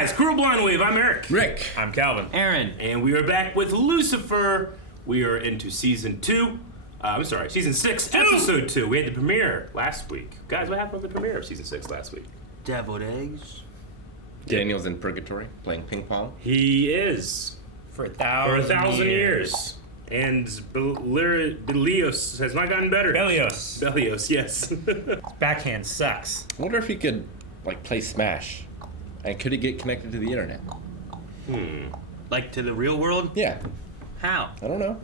guys, Cruel Blind Wave, I'm Eric. Rick. I'm Calvin. Aaron. And we are back with Lucifer. We are into season 6, episode 2. We had the premiere last week. Guys, what happened with the premiere of season 6 last week? Deviled eggs. Daniel's in purgatory, playing ping pong. He is. For 1,000 years. And Belios has not gotten better. Belios, yes. Backhand sucks. I wonder if he could, play Smash. And could he get connected to the internet? Like to the real world? Yeah. How? I don't know.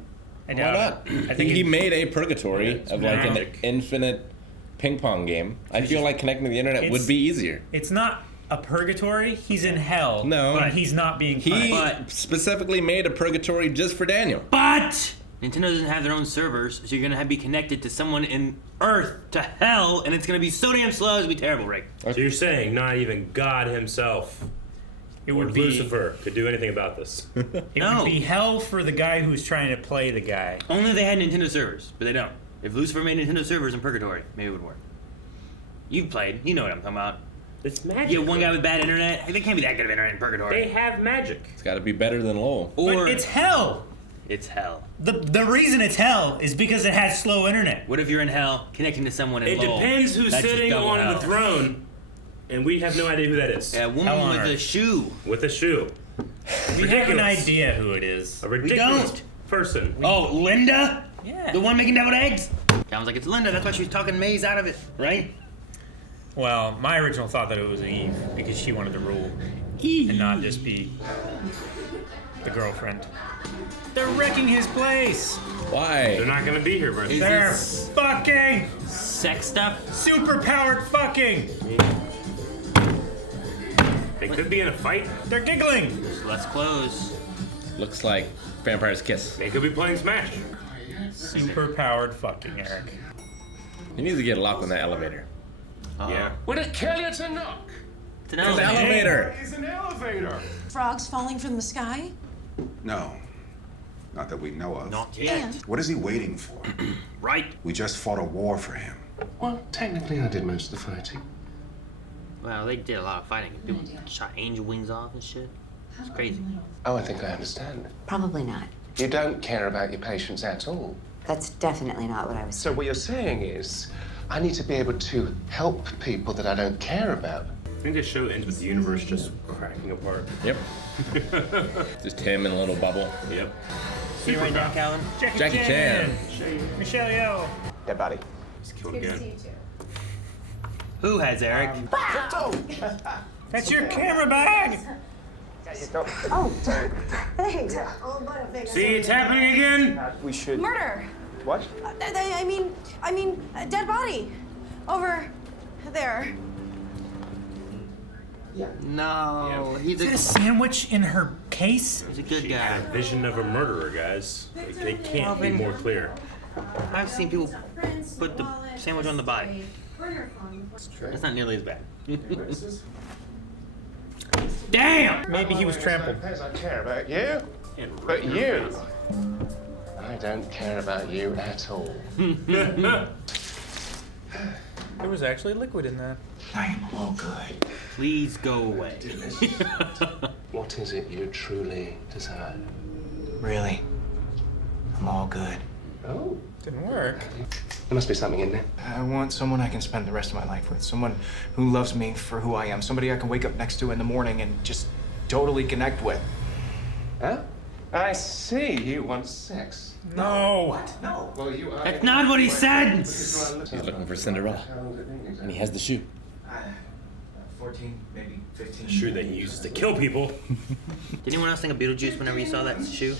I Why doubt not? it. I think he made a purgatory it's of an magic. infinite ping pong game. I feel like connecting to the internet would be easier. It's not a purgatory. He's in hell. No. But he's not being He punished. specifically made a purgatory just for Daniel. But Nintendo doesn't have their own servers, so you're gonna be connected to someone in Earth to hell, and it's gonna be so damn slow. It's gonna be terrible, Rick. So you're saying not even God himself It or would be Lucifer could do anything about this? It No. would be hell for the guy who's trying to play the guy. Only if they had Nintendo servers, but they don't. If Lucifer made Nintendo servers in Purgatory, maybe it would work. You've played. You know what I'm talking about. It's magic. You get one guy with bad internet. They can't be that good of internet in Purgatory. They have magic. It's got to be better than Lowell. Or But it's hell. it's hell. The reason it's hell is because it has slow internet. What if you're in hell connecting to someone in It Lowell? depends who's That's just sitting double on hell. the throne, and we have no idea who that is. A woman Hell on with a Earth. shoe. With a shoe. We have an Ridiculous. idea who it is. A ridiculous don't. person. Oh, Linda? Yeah. The one making deviled eggs? Sounds like it's Linda. That's why she was talking Maze out of it, right? Well, my original thought that it was Eve because she wanted to rule and not just be the girlfriend. They're wrecking his place. Why? They're not going to be here, Brent. Is They're this fucking sex stuff? super-powered fucking. They could be in a fight. They're giggling. Less clothes. Looks like Vampire's Kiss. They could be playing Smash. Super-powered fucking Eric. He needs to get a lock on that elevator. Yeah. Would it kill you to knock? It's an The elevator. elevator! It's an elevator. Frogs falling from the sky? No. Not that we know of. Not yet. And What is he waiting for? Right. We just fought a war for him. Well, technically I did most of the fighting. Well, they did a lot of fighting. People shot angel wings off and shit. It's crazy. Oh, I think I understand. Probably not. You don't care about your patients at all. That's definitely not what I was So what you're saying is, I need to be able to help people that I don't care about. I think this show ends with the universe just cracking apart. Yep. Just him in a little bubble. Yep. See you right now, Calvin? Jackie Chan. Michelle Yeoh. Yeah, buddy. He's killed again. Who has Eric? That's your camera bag. Oh, thanks. See, it's happening again. We should... murder. What? I mean, a dead body. Over there. No, he's Is that a sandwich in her case? he's a good She guy. had a vision of a murderer, guys. They can't be more clear. I've seen people put the sandwich on the body. That's not nearly as bad. Damn! Maybe he was trampled. I care about you, And but you... I don't care about you at all. There was actually liquid in that. I am all good. Please go away. What is it you truly desire? Really? I'm all good. Oh, Didn't work. there must be something in there. I want someone I can spend the rest of my life with. Someone who loves me for who I am. Somebody I can wake up next to in the morning and just totally connect with. Huh? I see. You want sex. No. No. Well, you are... That's not what he said! He's looking for Cinderella. And he has the shoe. 14, maybe 15. Shoe that he uses to kill people. Did anyone else think of Beetlejuice whenever you saw that shoe?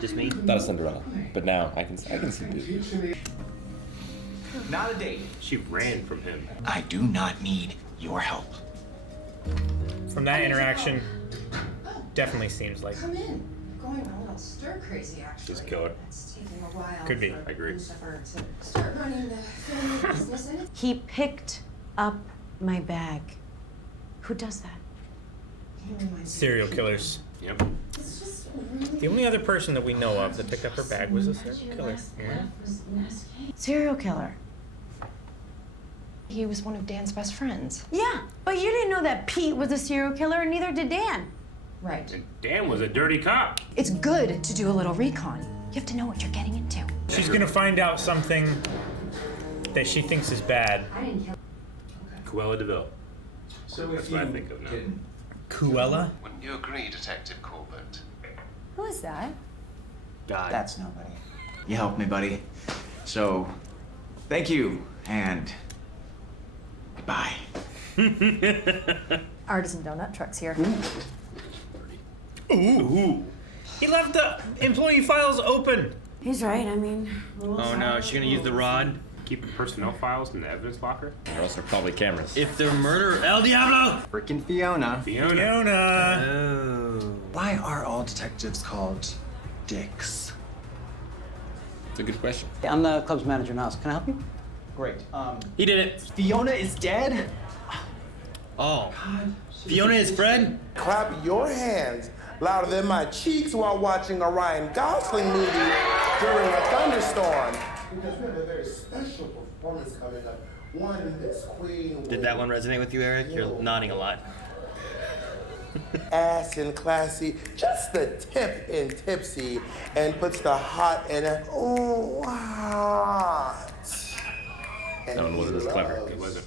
Just me? Not a Cinderella. But now I can see it. Not a date. She ran from him. I do not need your help. From that interaction, definitely seems like Come in. Going a little stir crazy, actually. She's a killer. It's taking a while. Could be. for I agree. Lucifer to start running the family business, and it's He picked up my bag. Who does that? serial killers. Yep. The only other person that we know of that picked up her bag was a serial killer. Yeah. Serial killer. He was one of Dan's best friends. Yeah, but you didn't know that Pete was a serial killer, and neither did Dan. Right. And Dan was a dirty cop. It's good to do a little recon. You have to know what you're getting into. She's gonna find out something that she thinks is bad. Cruella de Vil. So That's what I think of now. Cruella? Wouldn't you agree, Detective Corbett? Who is that? God. That's nobody. You helped me, buddy. So, thank you, and goodbye. Artisan donut trucks here. Ooh. He left the employee files open. He's right, I mean... Oh no, is she gonna use the rod? Keep personnel files in the evidence locker. Or else they're probably cameras. If they're murder, El Diablo! Frickin' Fiona. Fiona. Oh. Why are all detectives called dicks? It's a good question. I'm the club's manager now. So can I help you? Great. He did it. Fiona is dead? Oh. Fiona is Fred? Clap your hands louder than my cheeks while watching a Ryan Gosling movie during a thunderstorm. Because we have a very special performance coming up. One that's Queen. Did that one resonate with you, Eric? You're nodding a lot. Ass and classy, just the tip in tipsy, and puts the hot in it. Oh, hot. That one wasn't as clever. It wasn't.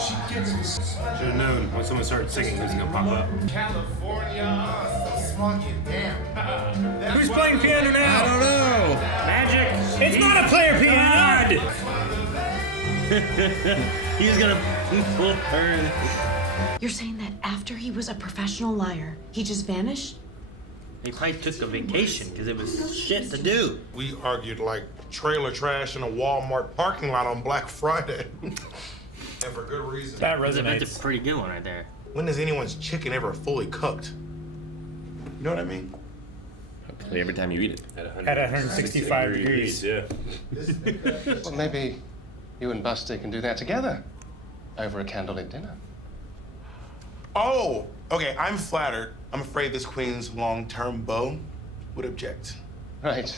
Should have known when someone started singing who's gonna pop up. California, so smoggy and damp. Who's playing piano now? I don't know. Magic! It's not a player piano! He's gonna pull her. You're saying that after he was a professional liar, he just vanished? He probably took a vacation because it was shit to do. We argued like trailer trash in a Walmart parking lot on Black Friday. And for good reason. That That's a resonates. pretty good one right there. When is anyone's chicken ever fully cooked? You know what I mean? Hopefully every time you eat it. At 165 degrees. Yeah. Well, maybe you and Buster can do that together over a candlelit dinner. Oh, okay, I'm flattered. I'm afraid this queen's long-term beau would object. Right.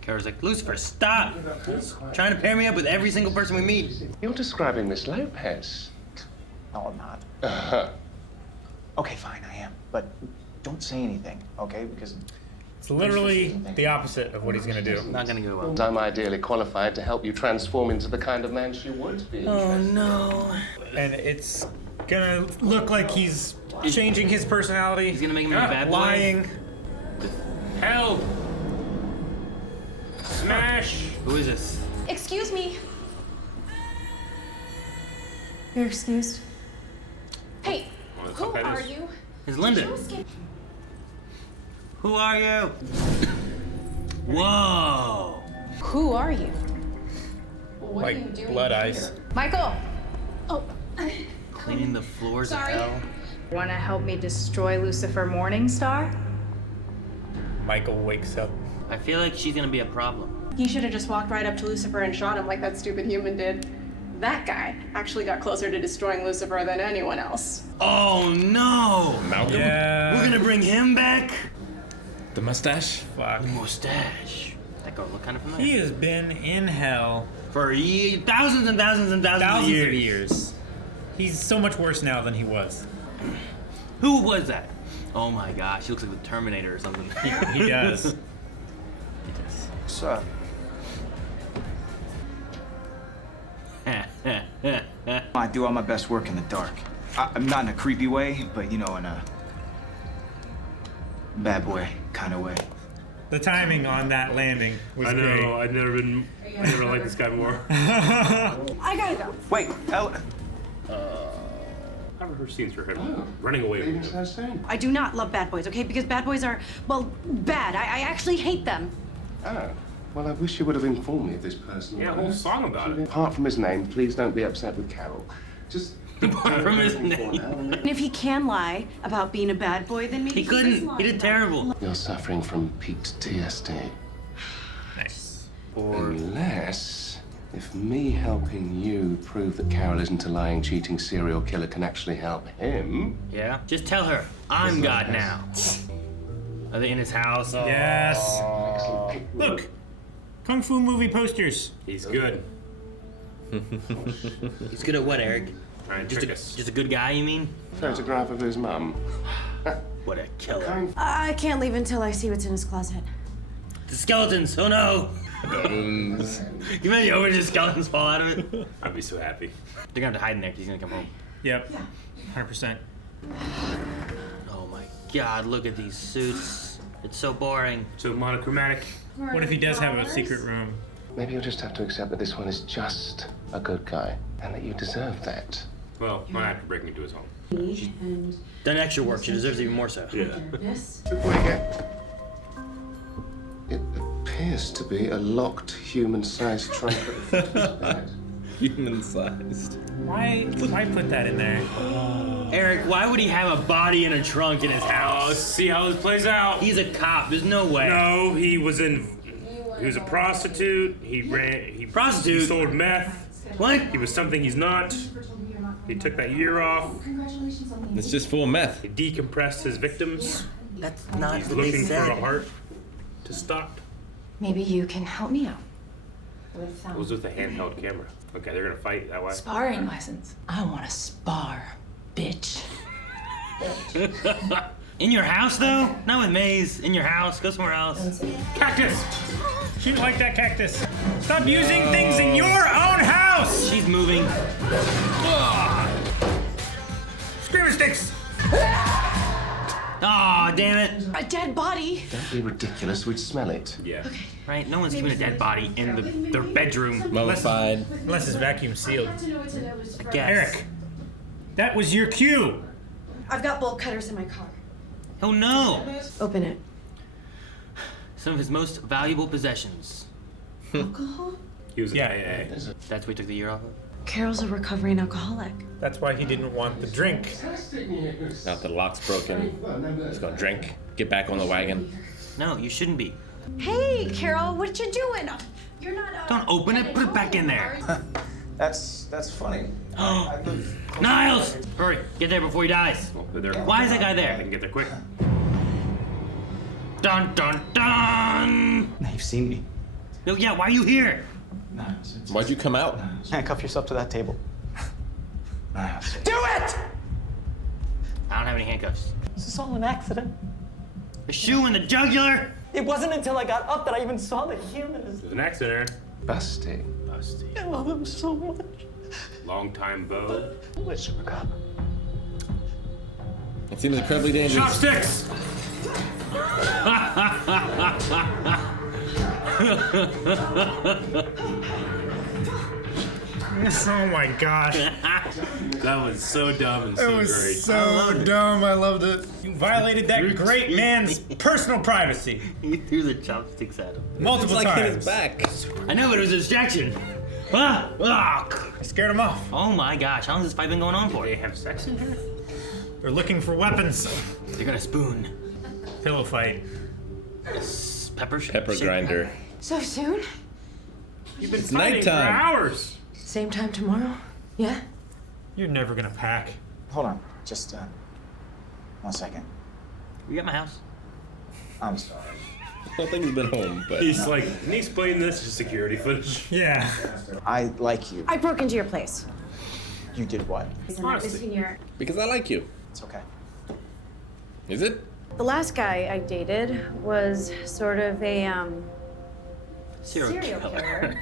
Kara's like, Lucifer, stop! Trying to pair me up with every single person we meet. You're describing Miss Lopez. No, I'm not. Uh-huh. Okay, fine, I am. But don't say anything, okay? Because It's literally the opposite of what he's gonna do. Not gonna go well. And I'm ideally qualified to help you transform into the kind of man she would be. Oh no. And it's gonna look like he's changing his personality. He's gonna make him a bad boy. Lying. Hell! Smash! Who is this? Excuse me. You're excused. Hey, Wanna who fuck that are is? you? It's Linda. Who are you? Whoa. Who are you? What are you Like doing blood here? eyes. Michael! Oh. Cleaning the floors Sorry. of hell. Want to help me destroy Lucifer Morningstar? Michael wakes up. I feel like she's gonna be a problem. He should have just walked right up to Lucifer and shot him like that stupid human did. That guy actually got closer to destroying Lucifer than anyone else. Oh no! Malcolm? Yeah. We're gonna bring him back? The mustache? Fuck. Mustache. That girl look kind of familiar. He has been in hell For thousands and thousands and thousands, thousands of of years. years. He's so much worse now than he was. Who was that? Oh my gosh, he looks like the Terminator or something. He does. He does. what's up? I do all my best work in the dark. I'm not in a creepy way, but you know, in a bad boy kind of way. The timing on that landing was I know, great. I never liked this guy more. I gotta go. Wait, Ella. I remember scenes for him running away from him. I do not love bad boys, okay? Because bad boys are, well, bad. I actually hate them. Oh, well, I wish you would have informed me of this person. Yeah, a whole song about it. Apart from his name, please don't be upset with Carol. Just Apart from his name. And if he can lie about being a bad boy, then maybe He couldn't. He did terrible. You're suffering from peaked TSD. Nice. Or Unless, if me helping you prove that Carol isn't a lying, cheating serial killer can actually help him. yeah, just tell her I'm God now. Are they in his house? Oh. Yes. Look, Kung Fu movie posters. He's good. He's good at what, Eric? Trying to trick us. Just a good guy, you mean? Photograph of his mum. What a killer. I can't leave until I see what's in his closet. The skeletons, oh no! You imagine over just skeletons fall out of it? I'd be so happy. They're gonna have to hide in there because he's gonna come home. Yep. 100%. Oh my god, look at these suits. It's so boring. So monochromatic. What if he does have a secret room? Maybe you'll just have to accept that this one is just a good guy and that you deserve that. Well, not after breaking into his home. And Done extra work, she deserves even more so. Yeah. It appears to be a locked human-sized trunk at the foot of his bed. Human-sized. Why put that in there? Eric, why would he have a body in a trunk in his Oh, house? see how this plays out. He's a cop. There's no way. No, he was a prostitute. He Prostitute? He sold meth. What? He was something he's not. He took that year off. It's just full of meth. He decompressed his victims. That's not He's what they looking for said. a heart to stop. Maybe you can help me out. It was with a handheld camera. Okay, they're gonna fight that way. Sparring lessons. I want to spar, bitch. In your house, though? Not with Maze. In your house. Go somewhere else. Cactus! She didn't like that cactus. Stop using things in your own house! She's moving. Screamer sticks! Aw, damn it. a dead body. Don't be ridiculous, we'd smell it. Yeah. Right? No one's keeping a dead body in their bedroom. Mummified. Unless it's vacuum sealed. Guess. Eric, that was your cue. I've got bolt cutters in my car. Oh no! Open it. Some of his most valuable possessions. Alcohol? He was Yeah. AA. That's what he took the year off of? Carol's a recovering alcoholic. That's why he didn't want the drink. Now the lock's broken. He's gonna drink. Get back on the wagon. No, you shouldn't be. Hey, Carol, what you doing? You're not. Don't open it. Put it back in there. That's funny. Niles! Hurry, get there before he dies. Well, they're there. Why is that guy I there? can get there quick. Dun dun dun! Now you've seen me. No, yeah, why are you here? Why'd you come out? Handcuff yourself to that table. Do it! I don't have any handcuffs. This is all an accident. A shoe in the jugular? It wasn't until I got up that I even saw the humans. It was an accident, Aaron. Busty. Busty. I love him so much. Long time bow. Lucifer cop. It seems incredibly dangerous. Chopsticks! Oh my gosh. That was so dumb and so great. so dumb. I loved it. You violated that great man's personal privacy. He threw the chopsticks at him. Multiple It's like in times. his back. I know, but it was a distraction. Ah! I scared him off. Oh my gosh, how long has this fight been going on for? They have sex in here? They're looking for weapons. They're gonna spoon. Pillow fight. Pepper Pepper shake? grinder. So soon? You've been It's fighting for nighttime. hours. Same time tomorrow? Yeah? You're never gonna pack. Hold on, just 1 second. You at my house? I'm sorry. I don't think he's been home, but He's like, can you explain this to security footage? Yeah. I like you. I broke into your place. You did what? Honestly. because I like you. It's okay. Is it? The last guy I dated was sort of a Serial killer.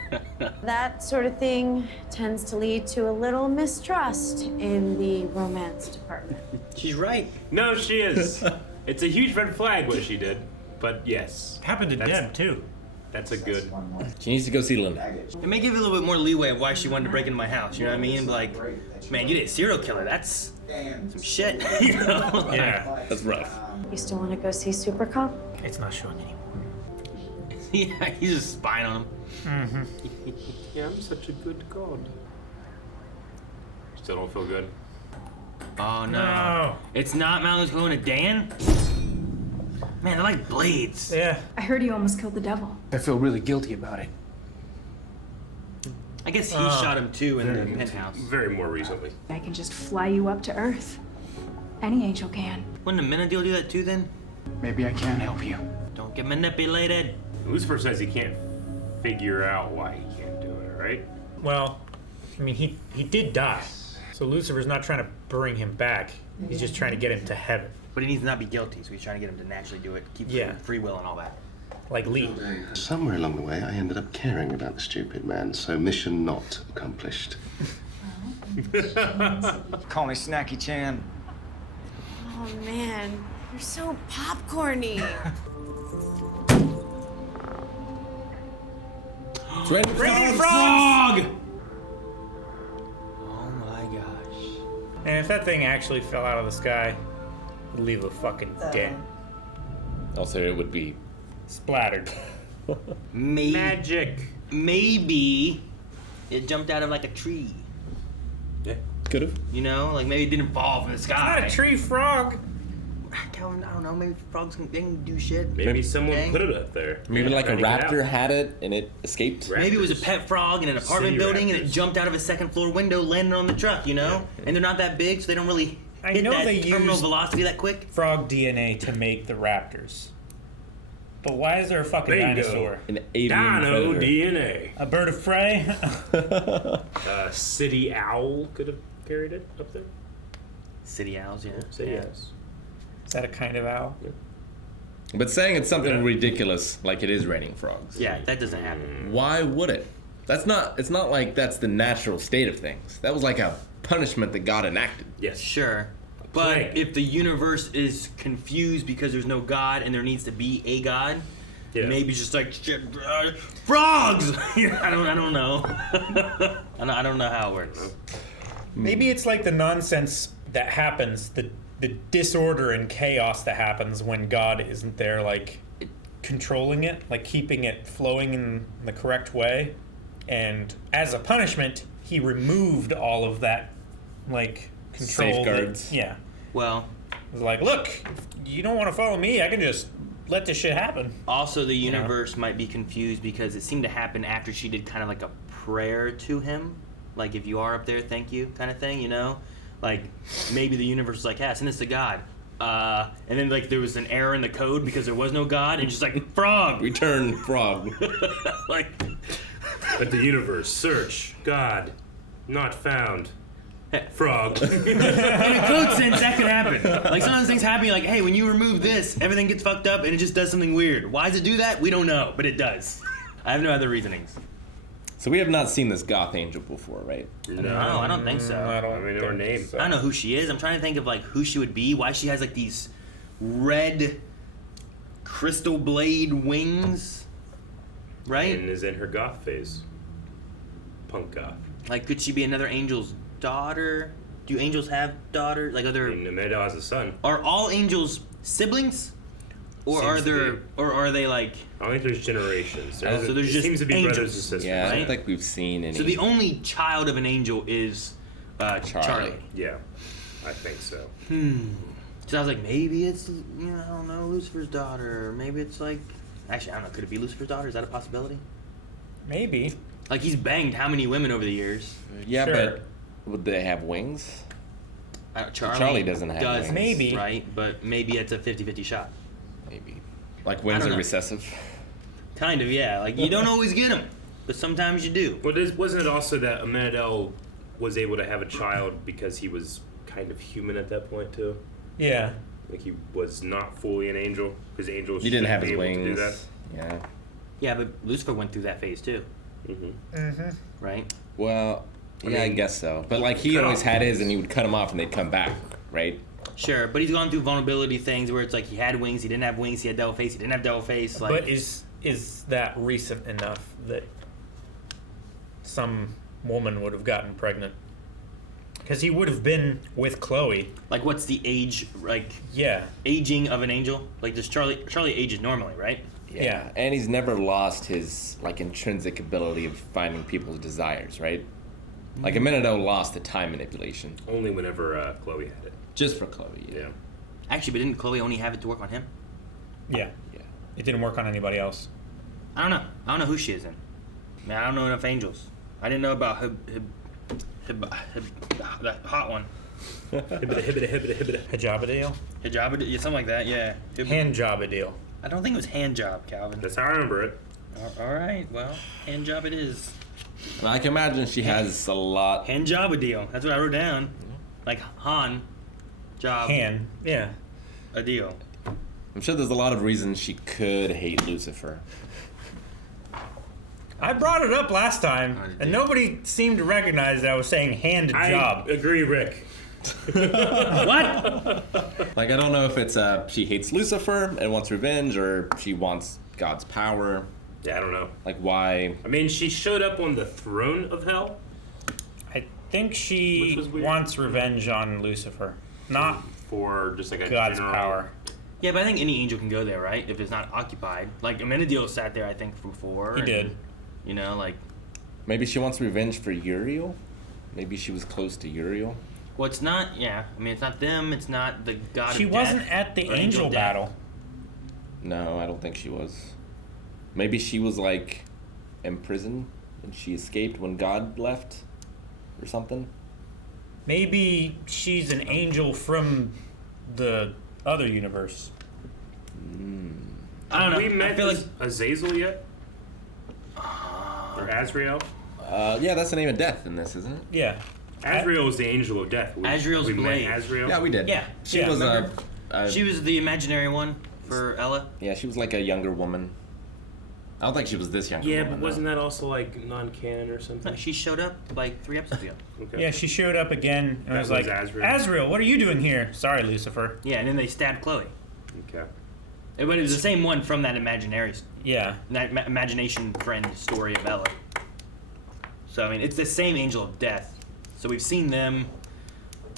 That sort of thing tends to lead to a little mistrust in the romance department. She's right. No, she is. It's a huge red flag what she did. But yes. Happened to That's- Deb, too. That's a good. She needs to go see Lynn. It may give you a little bit more leeway of why she wanted to break into my house. You know what I mean? And be like, man, you did a serial killer. That's some shit. You know? Yeah. That's rough. You still want to go see Super Cop? It's not showing anymore. Yeah, he's just spying on him. Mm-hmm. Yeah, I'm such a good god. Still don't feel good. Oh no. No. It's not Mount going to Dan? Man, they're like blades. Yeah. I heard you almost killed the devil. I feel really guilty about it. I guess he shot him too in the penthouse. Very more recently. I can just fly you up to Earth. Any angel can. Wouldn't a Menadil do that too then? Maybe I can help you. Don't get manipulated. Lucifer says he can't figure out why he can't do it, right? Well, I mean, he did die. So Lucifer's not trying to bring him back. He's just trying to get him to heaven. But he needs to not be guilty, so he's trying to get him to naturally do it. Keep free will and all that. Like Lee. Somewhere along the way, I ended up caring about the stupid man, so mission not accomplished. Call me Snacky Chan. Oh man, you're so popcorny. Raining frog! Oh my gosh. And if that thing actually fell out of the sky, it'd leave a fucking dent. Also, it would be splattered. Magic. Maybe it jumped out of like a tree. Yeah. Could have. You know, like maybe it didn't fall from the sky. It's not a tree frog. Calvin, I don't know. Maybe frogs can do shit. Maybe someone Okay. put it up there. Maybe like a Trying to get raptor out. had it and it escaped. Maybe it was a pet frog in an apartment City building and it raptors. jumped out of a second floor window, landed on the truck, you know? And they're not that big, so they don't really I hit know that they terminal used velocity that quick. frog DNA to make the raptors. But why is there a fucking Bingo. dinosaur? An avian Dino predator. DNA. A bird of prey? City owl could have carried it up there. City owls, yeah. City yeah. owls. Is that a kind of owl? But saying it's something Yeah. ridiculous, like it is raining frogs. Yeah, that doesn't happen. Why would it? That's not. It's not like that's the natural state of things. That was like a punishment that God enacted. Yes. Sure. But plague. if the universe is confused because there's no God and there needs to be a God, Yeah. maybe it's just like shit, frogs. I don't know. I don't know how it works. Maybe it's like the nonsense that happens, the disorder and chaos that happens when God isn't there, like controlling it, like keeping it flowing in the correct way. And as a punishment, he removed all of that, like control. Safeguards. Yeah. Well, It was like, look, you don't want to follow me. I can just let this shit happen. also the universe might be confused because it seemed to happen after she did kind of like a prayer to him, like if you are up there, thank you, kind of thing, you know. Like maybe the universe was like, yeah, send this to God. And then like there was an error in the code because there was no God, and just like frog. Return frog. Like Let the universe search. God, not found. Frog. in a code sense, that could happen. Like sometimes things happen, like, hey, when you remove this, everything gets fucked up and it just does something weird. Why does it do that? We don't know, but it does. I have no other reasonings. So we have not seen this goth angel before, right? No, I don't think so. I don't I mean, her name. so. I don't know who she is. I'm trying to think of like who she would be. Why she has like these red crystal blade wings, right? And is in her goth phase. Punk goth. Like, could she be another angel's daughter? Do angels have daughters? Like I other? mean, Marietta has a son. Are all angels siblings, or Seems are to there, be. or are they like? I don't think there's generations. So There's there's it just seems to be angels, brothers and sisters. Yeah, I right? don't think we've seen any. So the only child of an angel is Charlie. Yeah, I think so. So I was like, maybe it's, I don't know, Lucifer's daughter. Or maybe it's like, actually, I don't know. Could it be Lucifer's daughter? Is that a possibility? Maybe. Like he's banged how many women over the years? Yeah, Sure. but would they have wings? Charlie doesn't have does, wings. Maybe. right? But maybe it's a 50-50 shot. Maybe. Like wings don't are know. recessive. Kind of, yeah. Like you don't always get them, but sometimes you do. But wasn't it also that Amenadel was able to have a child because he was kind of human at that point too? Yeah. Like he was not fully an angel because angels He didn't have shouldn't his be able to do wings. that. Yeah. Yeah, but Lucifer went through that phase too, right? Well, yeah, I mean, guess so. But like he cut always off had his, wings. and he would cut them off, and they'd come back, right? Sure, but he's gone through vulnerability things where it's like he had wings, he didn't have wings, he had devil face, he didn't have devil face. Like, But is that recent enough that some woman would have gotten pregnant? Because he would have been with Chloe. like what's the age, like Yeah. aging of an angel? Like does Charlie ages normally, right? Yeah. And he's never lost his like intrinsic ability of finding people's desires, right? Like Amenadel lost the time manipulation. Only whenever Chloe had it. Just for Chloe, yeah. Yeah. Actually, but didn't Chloe only have it to work on him? Yeah. Yeah. It didn't work on anybody else. I don't know. I don't know who she is in. Man, I don't know enough angels. I didn't know about the hot one. Hijabadil? Hijab, yeah, something like that, yeah. Handjobadil. I don't think it was hand job, Calvin. That's how I remember it. All right, well, hand job it is. And I can imagine she has a lot. Han job a deal. That's what I wrote down. Like Han, job. Han, yeah. A deal. I'm sure there's a lot of reasons she could hate Lucifer. I brought it up last time, and nobody seemed to recognize that I was saying hand job. I agree, Rick. What? Like, I don't know if it's she hates Lucifer and wants revenge, or she wants God's power. Yeah, I don't know. Like, why? I mean, she showed up on the throne of hell. I think she wants revenge on Lucifer, not for just like a God's general power. Yeah, but I think any angel can go there, right? If it's not occupied. Like, Amenadiel sat there, I think, before. He did. You know, like... Maybe she wants revenge for Uriel? Maybe she was close to Uriel? Well, it's not, yeah. I mean, it's not them. It's not the god She of wasn't death at the or angel of death. battle. No, I don't think she was. Maybe she was, like, imprisoned and she escaped when God left or something? Maybe she's an angel from the other universe. I don't know. We met I feel like Azazel yet? Or Azrael? Yeah, that's the name of death in this, isn't it? Yeah. Azrael is the angel of death. Azrael's we met blade. Azrael? Yeah, we did. Yeah. She was remember? a She was the imaginary one for Ella. Yeah, she was like a younger woman. I don't think she was this younger Yeah, woman. but wasn't that also like non-canon or something? No, she showed up like 3 episodes ago. Okay. Yeah, she showed up again and That was like, was Azrael, what are you doing here? Sorry, Lucifer. Yeah, and then they stabbed Chloe. Okay. But it was the same one from that imaginary, Yeah. that imagination friend story of Ella. So I mean, it's the same angel of death. So we've seen them.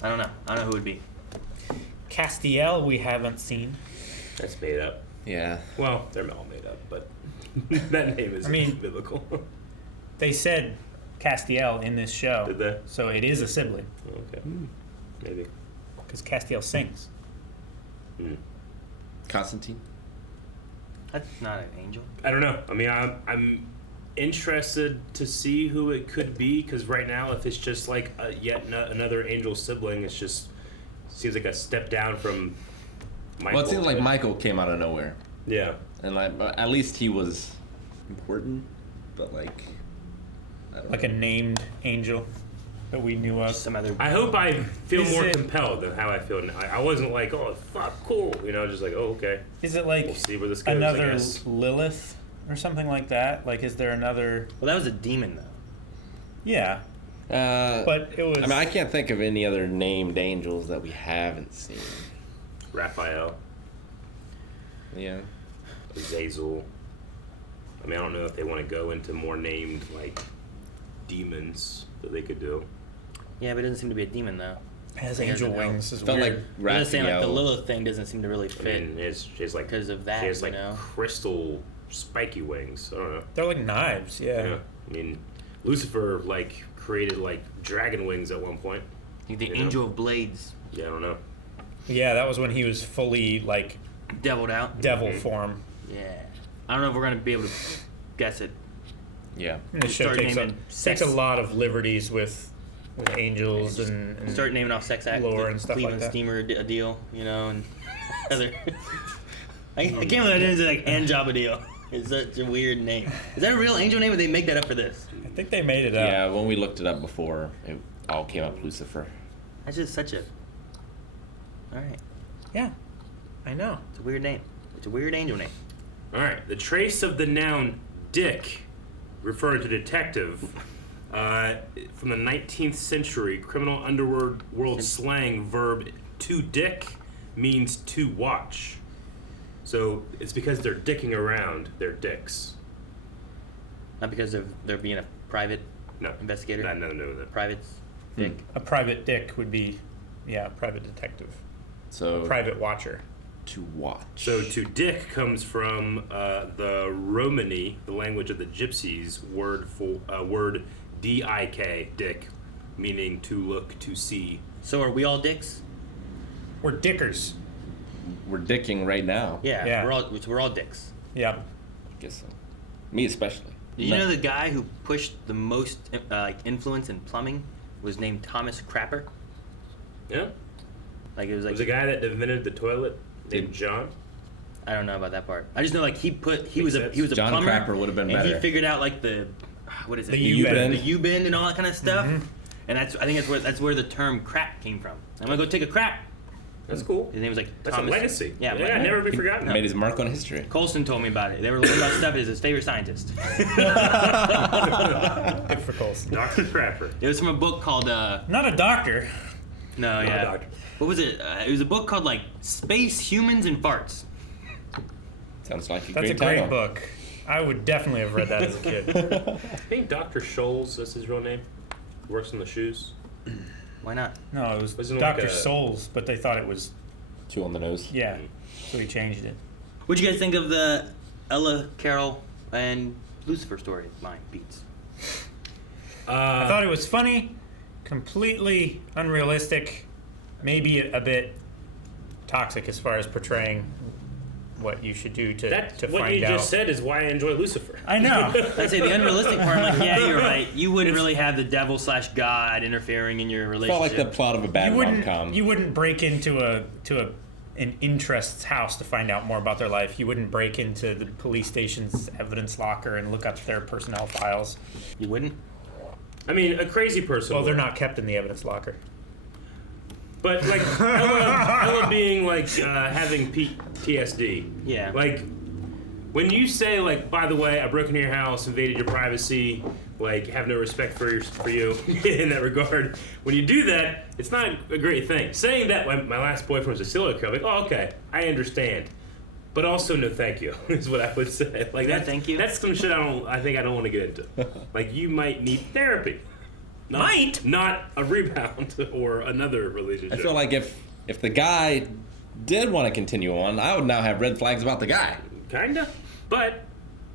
I don't know who it would be. Castiel, we haven't seen. That's made up. Yeah. Well, they're all made up, but that name is biblical. They said Castiel in this show. Did they? So it is a sibling. Okay. Maybe. Because Castiel sings. Constantine? That's not an angel. I don't know. I mean, I'm interested to see who it could be, because right now, if it's just like another angel sibling, it's just seems like a step down from Michael. Well, it seems like Michael came out of nowhere. Yeah. And like, at least he was important, but like, I don't Like a named angel that we knew of. Some other. I hope I feel Is more it- compelled than how I feel now. I wasn't like, oh, fuck, cool. You know, just like, oh, okay. Is it like We'll see where this goes, I another guess. Lilith or something like that? Like, is there another? Well, that was a demon though. Yeah. know. But it was. I mean, I can't think of any other named angels that we haven't seen. Raphael, Yeah. Azazel. I mean, I don't know if they want to go into more named, like, demons that they could do. Yeah, but it doesn't seem to be a demon though. Has Like, angel I don't know. wings. Is Felt weird. like I'm just saying, like the Raphael. Lilith thing doesn't seem to really I fit mean, she's like, because of that. she has like you know. crystal spiky wings. I don't know. They're like knives. Yeah. Yeah. I mean, Lucifer like created like dragon wings at one point. Like the You know? angel of blades, Yeah, I don't know. Yeah, that was when he was fully like deviled out. devil form. Yeah. I don't know if we're gonna be able to guess it. Yeah. And the show Start takes naming takes a lot of liberties with angels and Start naming off sex act, lore the and stuff like Cleveland that. Steamer a deal, you know, and other. I can't believe I didn't say like hand job a deal. It's such a weird name. Is that a real angel name, or they make that up for this? I think they made it up. Yeah, when we looked it up before, it all came up Lucifer. That's just such a. All right, Yeah. I know. it's a weird name. It's a weird angel name. All right. The trace of the noun dick, referring to detective, from the 19th century, criminal underworld slang verb to dick means to watch. So it's because they're dicking around their dicks. Not because of there being a private No. investigator. That had nothing to do with it. Private's dick. A private dick would be, yeah, a private detective. So Private watcher. to watch. So to dick comes from the Romany, the language of the Gypsies, word D-I-K, dick, meaning to look, to see. So are we all dicks? We're dickers. We're dicking right now. Yeah, Yeah. we're all dicks. Yep. I guess so. Me especially. Did you know the guy who pushed the most influence in plumbing was named Thomas Crapper? Yeah. Like it was like There's a guy that invented the toilet named John. I don't know about that part. I just know like he was a Makes sense. John plumber. Crapper would have been and he better. figured out like the what is it? The U-bend. The U-bend and all that kind of stuff. And I think that's where the term crack came from. I'm gonna go take a crack. That's cool. His name was like That's Thomas. a legacy. Yeah, Yeah, never be forgotten. Made his mark on history. Colson told me about it. They were learning about stuff as his favorite scientist. Good for Colson. Dr. Crapper. It was from a book called. Not a doctor. No, Not yeah. a doctor. What was it? It was a book called like Space, Humans, and Farts. Sounds like That's a great great title. book. I would definitely have read that as a kid. I think Dr. Scholl's, that's his real name. Works in the shoes. Why not? No, it was Wasn't it Dr. like a- Souls, but they thought it was, Two on the nose. yeah, so he changed it. What'd you guys think of the Ella, Carol, and Lucifer storyline beats? I thought it was funny, completely unrealistic, maybe a bit toxic as far as portraying what you should do to What find you out. just said is why I enjoy Lucifer. I know. I'd say the unrealistic part, I'm like, yeah, you're right. You wouldn't really have the devil/God interfering in your relationship. Felt like the plot of a bad rom-com. You wouldn't break into an interest's house to find out more about their life. You wouldn't break into the police station's evidence locker and look up their personnel files. You wouldn't? I mean, a crazy person. Well, they're would. not kept in the evidence locker. But like Ella being like having PTSD. Yeah. Like when you say like, by the way, I broke into your house, invaded your privacy, like have no respect for you in that regard. When you do that, it's not a great thing. Saying that my last boyfriend was a serial killer, like, oh okay, I understand. But also no thank you is what I would say. Like No that, thank you? That's some shit I think I don't want to get into. Like you might need therapy. Not a rebound or another relationship. I feel like if the guy did want to continue on, I would now have red flags about the guy. Kinda, but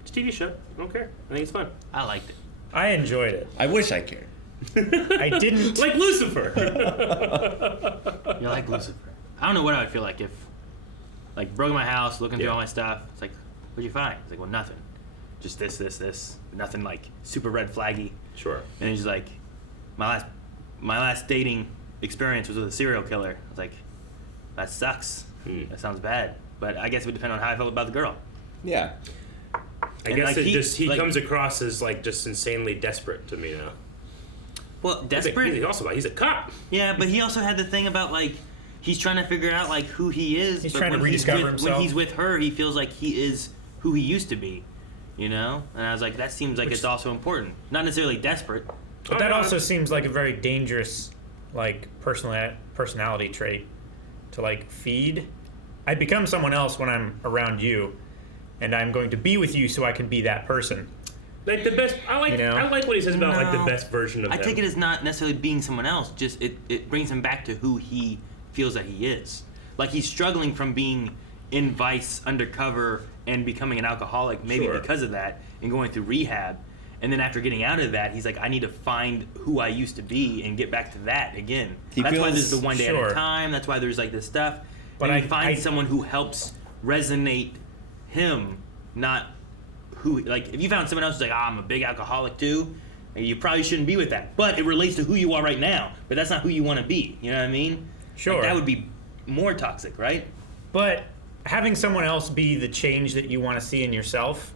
it's a TV show. I don't care. I think it's fun. I liked it. I enjoyed it. I wish I cared. I didn't. Like Lucifer. You're like Lucifer. I don't know what I would feel like if, like, broke in my house, looking through all my stuff. It's like, what'd you find? It's like, well, nothing. Just this. Nothing like super red flaggy. Sure. And he's like, my last dating experience was with a serial killer. I was like, that sucks. That sounds bad. But I guess it would depend on how I felt about the girl. Yeah. I guess he comes across as like just insanely desperate to me now. Well, desperate. He's a cop. Yeah, but he also had the thing about like he's trying to figure out like who he is. He's but trying to when rediscover himself. When he's with her, he feels like he is who he used to be. You know, and I was like, that seems like it's also important. Not necessarily desperate. But that also seems like a very dangerous, like, personality trait to, like, feed. I become someone else when I'm around you, and I'm going to be with you so I can be that person. Like the best. I like what he says about like the best version of him. I take it as not necessarily being someone else. Just it brings him back to who he feels that he is. Like he's struggling from being in Vice undercover and becoming an alcoholic, maybe because of that, and going through rehab. And then after getting out of that, he's like, I need to find who I used to be and get back to that again. That's why there's the one day at a time. That's why there's like this stuff. But he finds someone who helps resonate him, not who. Like if you found someone else who's like, I'm a big alcoholic too, you probably shouldn't be with that. But it relates to who you are right now. But that's not who you want to be. You know what I mean? Sure. Like, that would be more toxic, right? But having someone else be the change that you want to see in yourself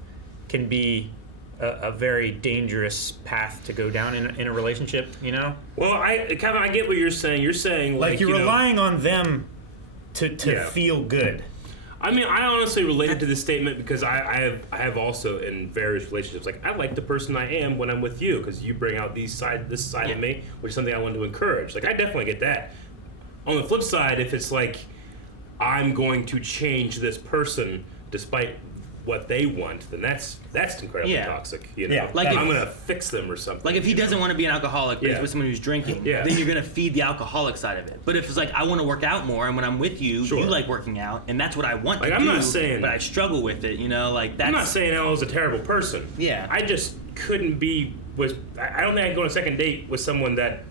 can be a very dangerous path to go down in a relationship, you know? Well, Kevin, I get what you're saying. You're saying like you're relying on them to feel good. I mean, I honestly related to this statement because I have also in various relationships, like I like the person I am when I'm with you because you bring out this side of me, which is something I want to encourage. Like I definitely get that. On the flip side, if it's like I'm going to change this person despite what they want, then that's incredibly toxic. You know, Like I'm gonna fix them or something. Like if he doesn't want to be an alcoholic, but he's with someone who's drinking, then you're gonna feed the alcoholic side of it. But if it's like I want to work out more, and when I'm with you, you like working out, and that's what I want to do. I'm not saying, but I struggle with it. You know, like that's. I'm not saying Ella's a terrible person. Yeah. I just couldn't be with. I don't think I could go on a second date with someone that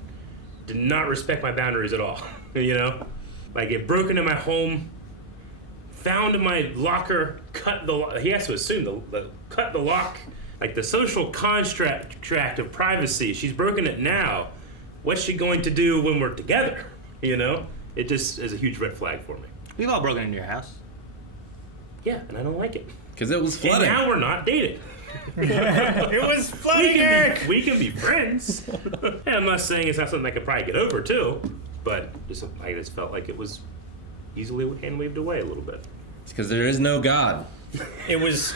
did not respect my boundaries at all. You know, like it broke into my home. Found my locker, cut the lock. He has to assume cut the lock, like the social contract of privacy. She's broken it now. What's she going to do when we're together? You know, it just is a huge red flag for me. We've all broken into your house. Yeah, and I don't like it. Because it was flooding. And now we're not dating. It was flooding, Eric. We can be friends. And I'm not saying it's not something I could probably get over too, but I just felt like it was easily hand waved away a little bit. It's because there is no God. It was.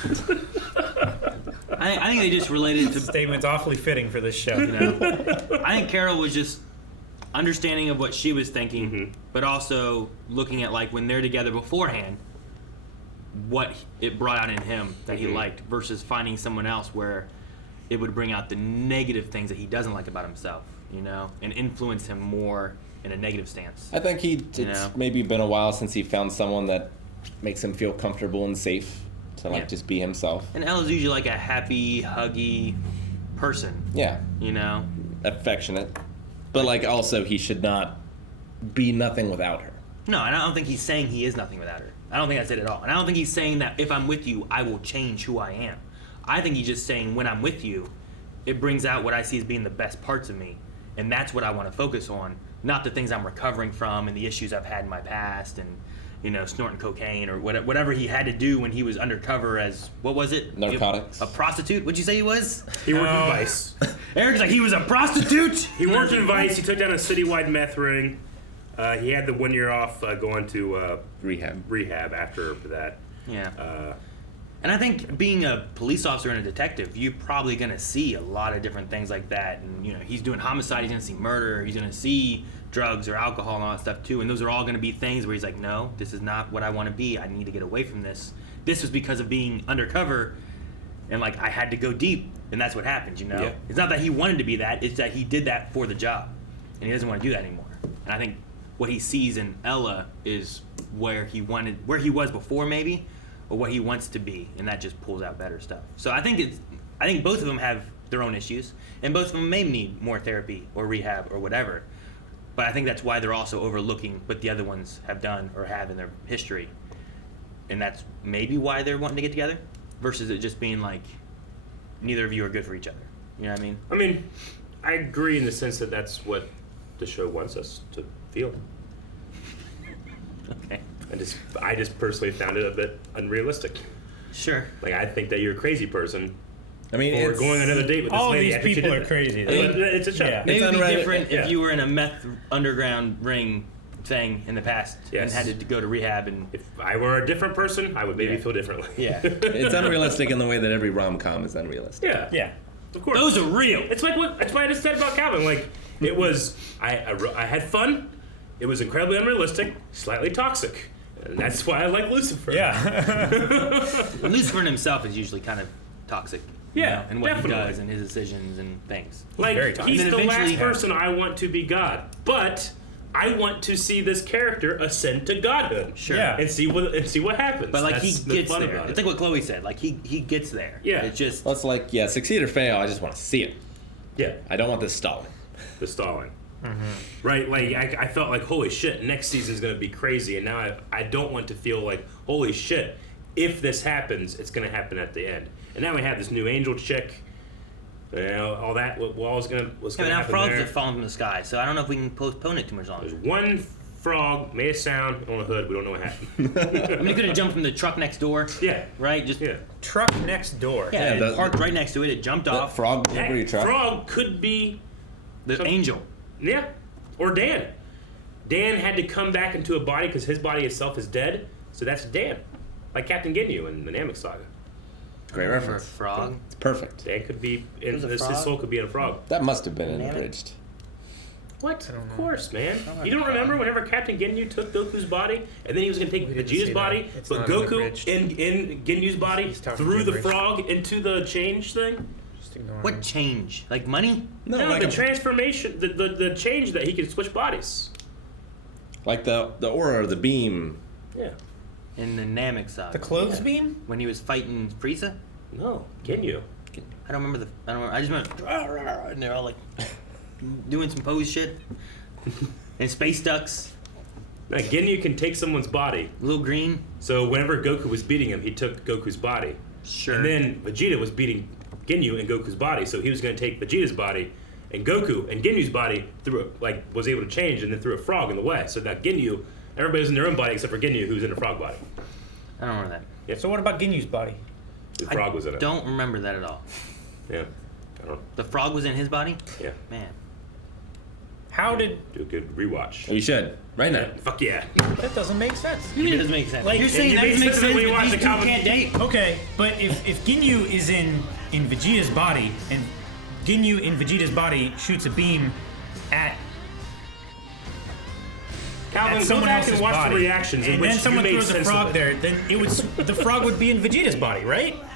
I think they just related to statement's awfully fitting for this show. You know? I think Carol was just understanding of what she was thinking, but also looking at like when they're together beforehand, what it brought out in him that he liked versus finding someone else where it would bring out the negative things that he doesn't like about himself, you know, and influence him more in a negative stance. I think it's maybe been a while since he found someone that makes him feel comfortable and safe to like just be himself. And Ella's usually like a happy, huggy person. Yeah. You know? Affectionate. But like also he should not be nothing without her. No, and I don't think he's saying he is nothing without her. I don't think that's it at all. And I don't think he's saying that if I'm with you, I will change who I am. I think he's just saying when I'm with you, it brings out what I see as being the best parts of me. And that's what I want to focus on, not the things I'm recovering from and the issues I've had in my past and, you know, snorting cocaine or whatever he had to do when he was undercover as, what was it? Narcotics. A prostitute? What'd you say he was? He worked in Vice. Eric's like, he was a prostitute? He worked in Vice. He took down a citywide meth ring. He had the 1 year off going to rehab after that. Yeah. And I think being a police officer and a detective, you're probably going to see a lot of different things like that. And, you know, he's doing homicide, he's going to see murder, he's going to see drugs or alcohol and all that stuff too. And those are all going to be things where he's like, no, this is not what I want to be. I need to get away from this. This was because of being undercover and, like, I had to go deep. And that's what happened, you know? Yeah. It's not that he wanted to be that, it's that he did that for the job. And he doesn't want to do that anymore. And I think what he sees in Ella is where he was before maybe, or what he wants to be, and that just pulls out better stuff. So I think both of them have their own issues, and both of them may need more therapy or rehab or whatever. But I think that's why they're also overlooking what the other ones have done or have in their history, and that's maybe why they're wanting to get together, versus it just being like neither of you are good for each other. You know what I mean? I mean, I agree in the sense that that's what the show wants us to feel. Okay. I just personally found it a bit unrealistic. Sure. Like, I think that you're a crazy person. I mean, or going on another date with this all lady. these after she people did are that. crazy. It's a show. Yeah. Maybe it'd be different Yeah. if you were in a meth underground ring thing in the past Yes. and had to go to rehab. And if I were a different person, I would maybe feel differently. Yeah. It's unrealistic in the way that every rom-com is unrealistic. Yeah. Yeah. Of course. Those are real. It's like that's what I just said about Calvin. Like, it was, I had fun. It was incredibly unrealistic, slightly toxic. And that's why I like Lucifer. Yeah. Lucifer in himself is usually kind of toxic. You Yeah, know, and what definitely. he does and his decisions and things. Like, he's And the then last eventually- person I want to be God. But I want to see this character ascend to godhood. Sure. Yeah. And see what happens. But like That's he the gets fun there. about It's it. like what Chloe said. Like he gets there. Yeah. It's just Well, it's like, yeah, succeed or fail, I just want to see it. Yeah. I don't want this stalling. The stalling. Right? Like, I felt like, holy shit, next season's going to be crazy. And now I don't want to feel like, holy shit, if this happens, it's going to happen at the end. And now we have this new angel chick. You know, all that, what's going to now happen frogs there. have fallen from the sky, so I don't know if we can postpone it too much longer. There's one frog, made a sound on the hood. We don't know what happened. I mean, it could have jumped from the truck next door. Yeah. Right? Just Truck next door. yeah, Yeah, it parked right next to it. It jumped That off. frog delivery That truck. frog could be The angel. Yeah, or Dan. Dan had to come back into a body because his body itself is dead. So that's Dan, like Captain Ginyu in the Namek Saga. Great For a reference. frog. It's perfect. Dan could be Who's a his frog? soul could be in a frog. That must have been Namek? abridged. What? don't Of know. course, man. like You don't a frog. remember whenever Captain Ginyu took Goku's body, and then he was going to take didn't see Vegeta's that. body, It's but not Goku abridged. in Ginyu's body He's talking threw the gibberish. frog into the change thing. Just ignore What him. change? Like money? No, like the a- transformation, the change that he can switch bodies. Like the aura or the beam. Yeah. In the Namek Saga. The clothes beam? When he was fighting Frieza? No, Ginyu. I don't remember I just remember "Rah, rah, rah," and they're all like doing some pose shit. And space ducks. Now, Ginyu can take someone's body. Little green. So whenever Goku was beating him, he took Goku's body. Sure. And then Vegeta was beating Ginyu in Goku's body, so he was going to take Vegeta's body, and Goku and Ginyu's body was able to change, and then threw a frog in the way. So now Ginyu, everybody's in their own body except for Ginyu, who's in a frog body. I don't remember that. Yep. So what about Ginyu's body? The frog was in it. Don't remember that at all. Yeah. I don't. The frog was in his body? Yeah. Man. How did... Do a good rewatch. You should. Right now. Fuck yeah. That doesn't make sense. It doesn't make sense. Like, You're saying that doesn't make sense, when you but watch these the two comic- can't date. Okay, but if Ginyu is in Vegeta's body, and Ginyu in Vegeta's body shoots a beam at Calvin, go someone back else's and watch body, the reactions in and which then someone you made throws a sense frog of it. there, then the frog would be in Vegeta's body, right?